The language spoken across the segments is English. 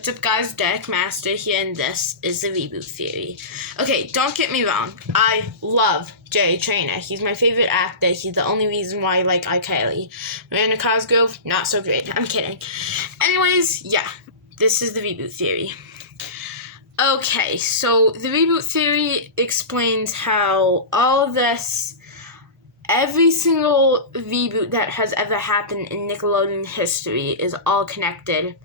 What's up, guys? Derek Master here, and this is the Reboot Theory. Okay, don't get me wrong. I love Jerry Trainer. He's my favorite actor. He's the only reason why I like iCarly. Miranda Cosgrove, not so great. I'm kidding. Anyways, yeah, this is the Reboot Theory. Okay, so the Reboot Theory explains how all this, every single reboot that has ever happened in Nickelodeon history is all connected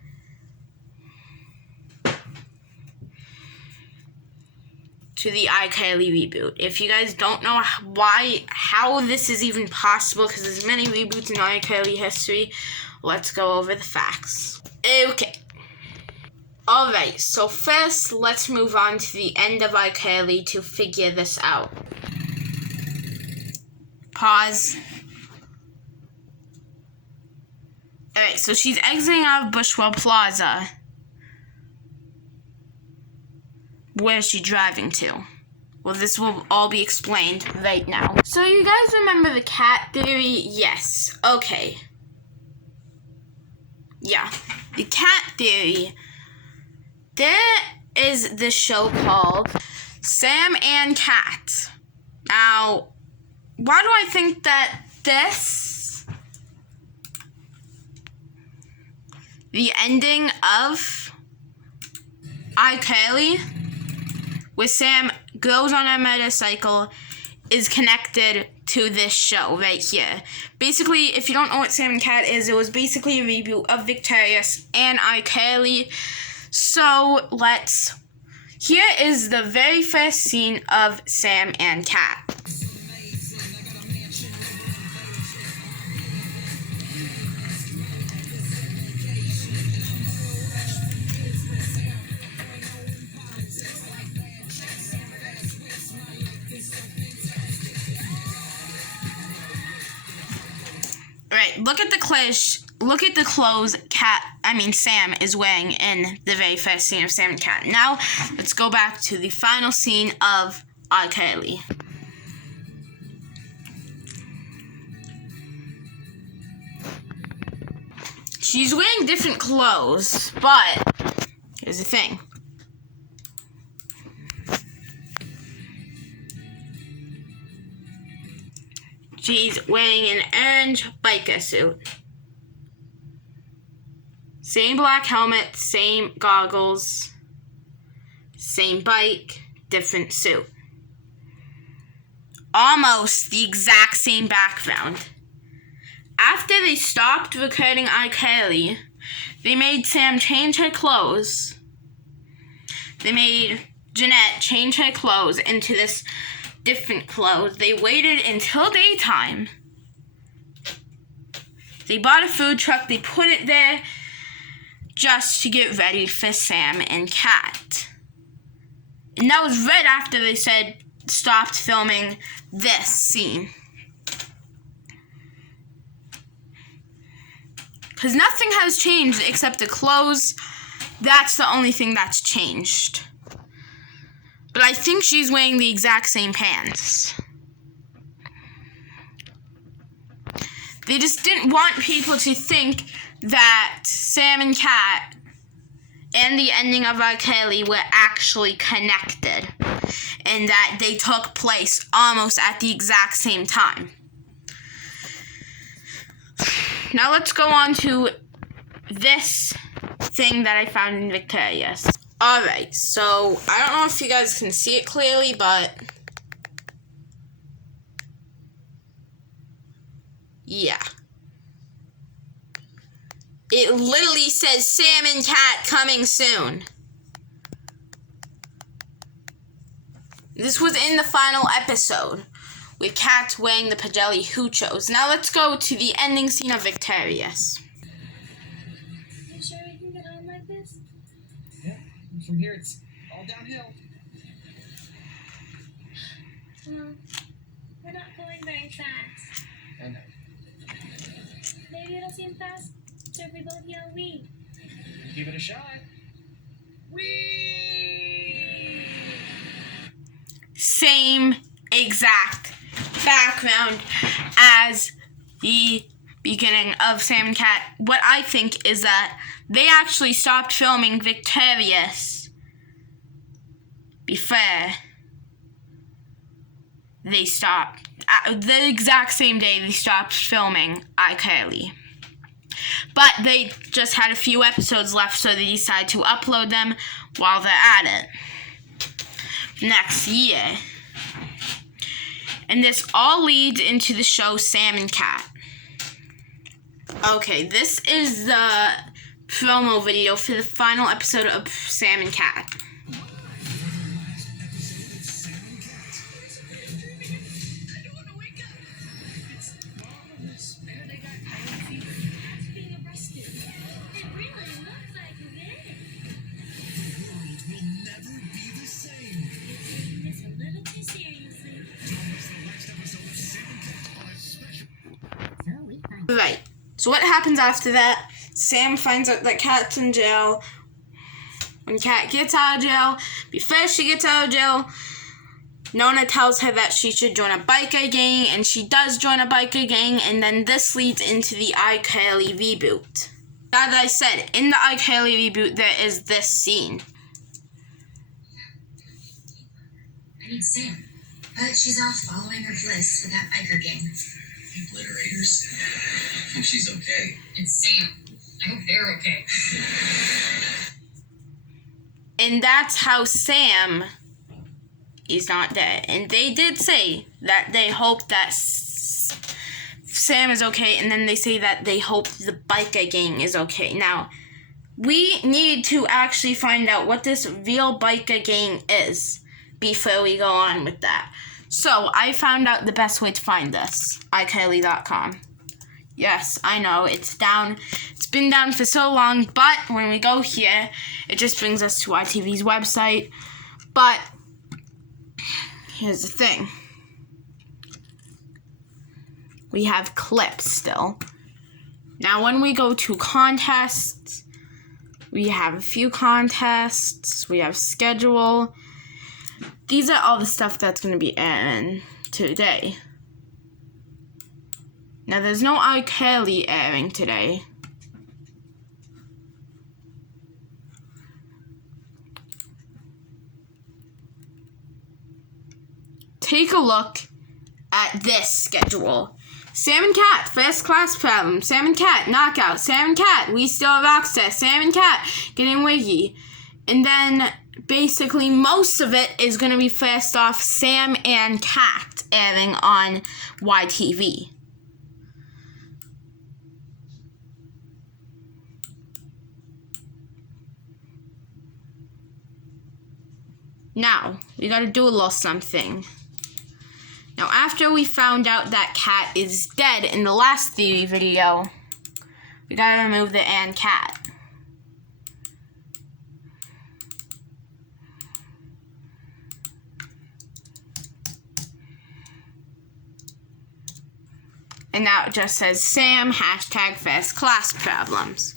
to the iCarly reboot. If you guys don't know how this is even possible, because there's many reboots in iCarly history, let's go over the facts. Okay. Alright, so first, let's move on to the end of iCarly to figure this out. Pause. Alright, so she's exiting out of Bushwell Plaza. Where is she driving to? Well, this will all be explained right now. So you guys remember the cat theory? Yes. Okay. Yeah. The cat theory. There is this show called Sam and Cat. Now, why do I think that the ending of iCarly, where Sam goes on a motorcycle, is connected to this show right here. Basically, if you don't know what Sam and Cat is, it was basically a reboot of Victorious and iCarly. So, here is the very first scene of Sam and Cat. Right, look at the clothes Sam is wearing in the very first scene of Sam and Cat. Now, let's go back to the final scene of iCarly. She's wearing different clothes, but here's the thing. She's wearing an orange biker suit. Same black helmet, same goggles, same bike, different suit. Almost the exact same background. After they stopped recording iCarly, they made Sam change her clothes. They made Jeanette change her clothes into this different clothes. They waited until daytime. They bought a food truck, they put it there just to get ready for Sam and Cat. And that was right after they stopped filming this scene. Because nothing has changed except the clothes. That's the only thing that's changed. But I think she's wearing the exact same pants. They just didn't want people to think that Sam and Cat and the ending of iCarly were actually connected, and that they took place almost at the exact same time. Now let's go on to this thing that I found in Victorious. Alright, so I don't know if you guys can see it clearly, but yeah. It literally says Sam and Cat coming soon. This was in the final episode with Cat wearing the Pagelli Huchos. Now let's go to the ending scene of Victorious. You sure we can get on like this? Yeah, from here it's all downhill. Well, we're not going very fast. I know. Maybe it'll seem fast if we both yell "wee." Give it a shot. Whee! Same exact background as the beginning of Sam and Cat. What I think is that they actually stopped filming Victorious before they stopped. The exact same day they stopped filming iCarly. But they just had a few episodes left, so they decided to upload them while they're at it next year. And this all leads into the show Sam and Cat. Okay, this is the promo video for the final episode of Sam and Cat. Right. So what happens after that? Sam finds out that Cat's in jail. When Cat gets out of jail, before she gets out of jail, Nona tells her that she should join a biker gang, and she does join a biker gang, and then this leads into the iCarly reboot. As I said, in the iCarly reboot, there is this scene. I need Sam, but she's off following her bliss with that biker gang. Obliterators. I hope she's okay. It's Sam. I hope they're okay. And that's how Sam is not dead. And they did say that they hope that Sam is okay, and then they say that they hope the biker gang is okay. Now, we need to actually find out what this real biker gang is before we go on with that. So, I found out the best way to find this. iCarly.com. Yes, I know, it's down. It's been down for so long, but when we go here, it just brings us to ITV's website. But, here's the thing. We have clips still. Now, when we go to contests, we have a few contests. We have schedule. These are all the stuff that's going to be airing today. Now, there's no iCarly airing today. Take a look at this schedule. Sam and Cat, First Class Problem. Sam and Cat, Knockout. Sam and Cat, We Still Have Access. Sam and Cat, Getting Wiggy. And then, basically, most of it is going to be first off Sam and Cat airing on YTV. Now, we gotta do a little something. Now, after we found out that Cat is dead in the last theory video, we gotta remove the and Cat. And now it just says Sam, hashtag First Class Problems.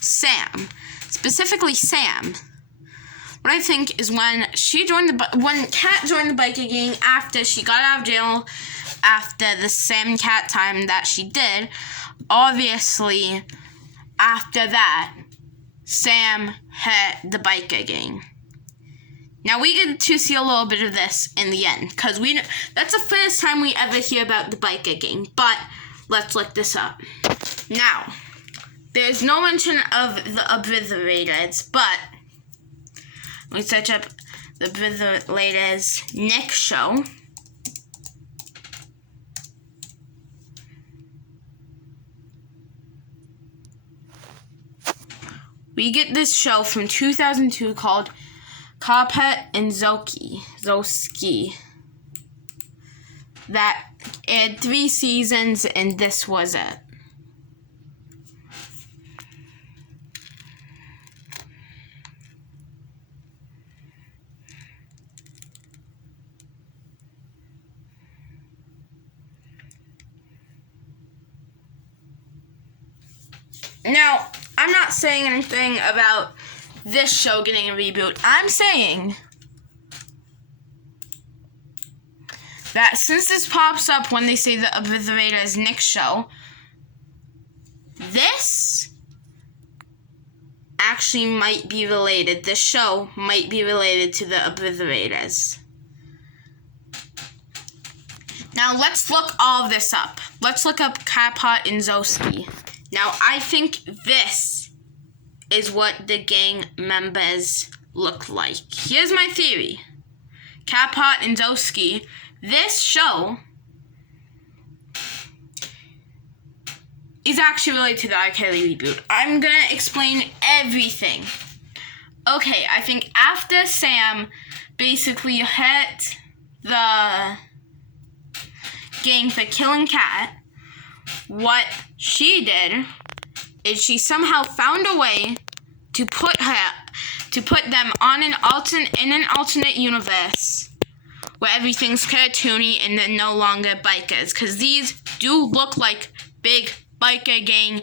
Sam. Specifically Sam. What I think is when Cat joined the biker gang after she got out of jail, after the Sam and Cat time that she did, obviously, after that, Sam hit the biker gang. Now, we get to see a little bit of this in the end, because that's the first time we ever hear about the biker gang, but let's look this up. Now, there's no mention of the Obliterators, but we search up the Obliterators Nick show. We get this show from 2002 called Carpet and Zoski. That aired 3 seasons, and this was it. Now, I'm not saying anything about this show getting a reboot. I'm saying that since this pops up when they say the Obliterators Nick show, this actually might be related. This show might be related to the Obliterators. Now let's look all of this up. Let's look up Kapot and Zoski. Now I think this is what the gang members look like. Here's my theory. Kapot and Zoski. This show is actually related to the R. Kelly reboot. I'm gonna explain everything. Okay, I think after Sam basically hit the gang for killing Kat, what she did is she somehow found a way to put them on in an alternate universe where everything's cartoony and they're no longer bikers, because these do look like big biker gang